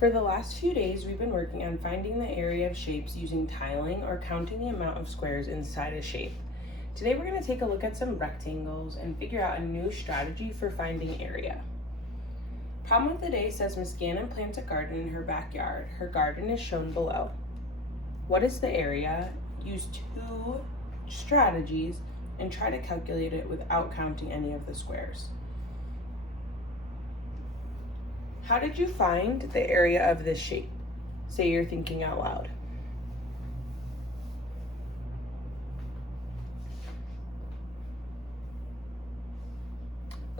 For the last few days, we've been working on finding the area of shapes using tiling or counting the amount of squares inside a shape. Today we're going to take a look at some rectangles and figure out a new strategy for finding area. Problem of the day says Miss Gannon plants a garden in her backyard. Her garden is shown below. What is the area? Use two strategies and try to calculate it without counting any of the squares. How did you find the area of this shape? Say you're thinking out loud.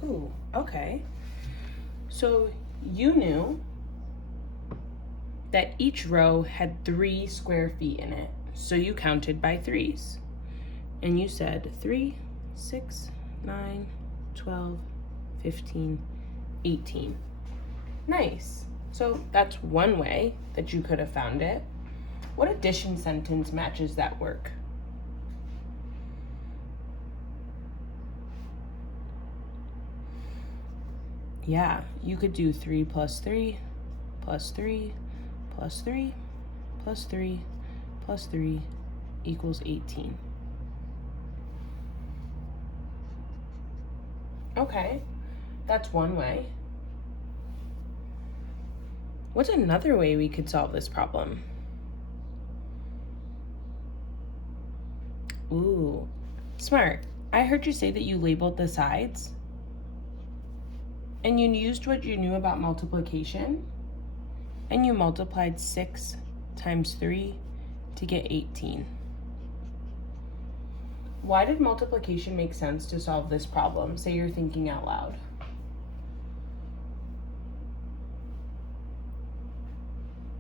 Ooh, okay. So you knew that each row had 3 square feet in it. So you counted by threes. And you said 3, 6, 9, 12, 15, 18. Nice. So that's one way that you could have found it. What addition sentence matches that work? Yeah, you could do 3 plus 3 plus 3 plus 3 plus 3 plus 3 equals 18. Okay, that's one way. What's another way we could solve this problem? Ooh, smart. I heard you say that you labeled the sides. And you used what you knew about multiplication. And you multiplied 6 times 3 to get 18. Why did multiplication make sense to solve this problem? Say you're thinking out loud.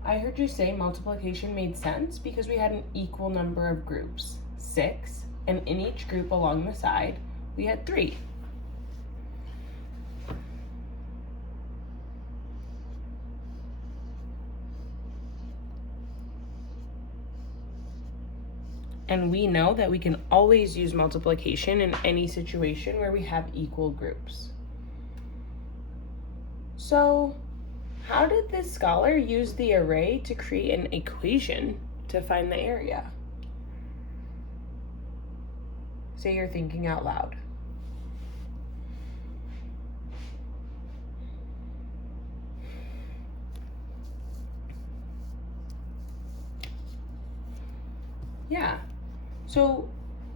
I heard you say multiplication made sense because we had an equal number of groups, 6, and in each group along the side, we had 3. And we know that we can always use multiplication in any situation where we have equal groups. So, how did this scholar use the array to create an equation to find the area? Say you're thinking out loud. Yeah. So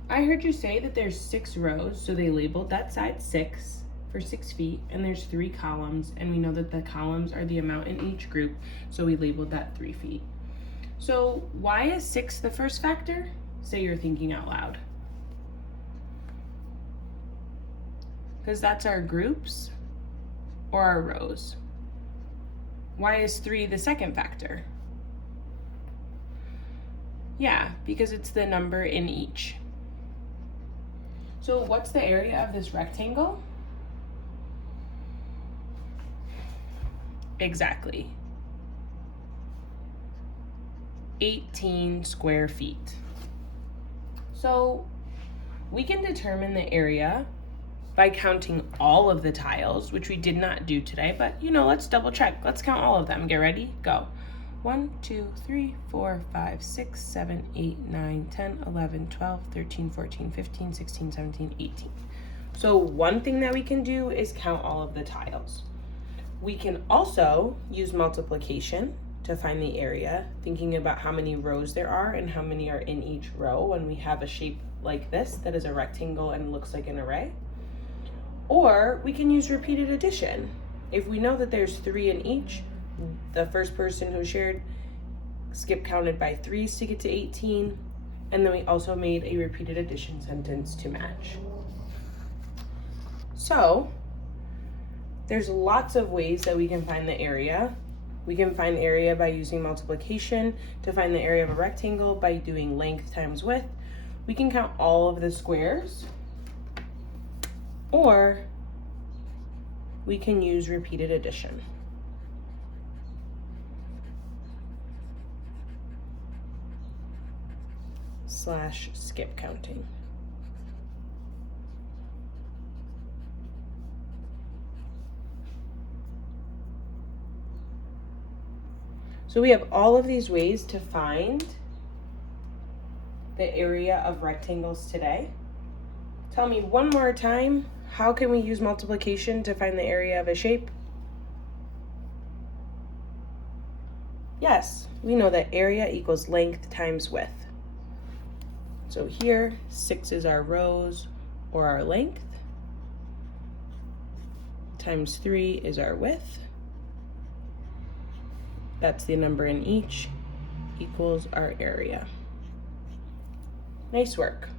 I heard you say that there's 6 rows, so they labeled that side 6 for 6 feet, and there's 3 columns, and we know that the columns are the amount in each group, so we labeled that 3 feet. So why is 6 the first factor? Say you're thinking out loud. Because that's our groups or our rows. Why is 3 the second factor? Yeah, because it's the number in each. So what's the area of this rectangle? Exactly. 18 square feet. So we can determine the area by counting all of the tiles, which we did not do today, but let's double check. Let's count all of them. Get ready, go. 1, 2, 3, 4, 5, 6, 7, 8, 9, 10, 11, 12, 13, 14, 15, 16, 17, 18. So one thing that we can do is count all of the tiles. We can also use multiplication to find the area, thinking about how many rows there are and how many are in each row when we have a shape like this that is a rectangle and looks like an array. Or we can use repeated addition. If we know that there's 3 in each, the first person who shared skip counted by 3s to get to 18, and then we also made a repeated addition sentence to match. So there's lots of ways that we can find the area. We can find area by using multiplication to find the area of a rectangle by doing length times width. We can count all of the squares, or we can use repeated addition. / skip counting. So we have all of these ways to find the area of rectangles today. Tell me one more time, how can we use multiplication to find the area of a shape? Yes, we know that area equals length times width. So here, 6 is our rows or our length, times 3 is our width. That's the number in each, equals our area. Nice work.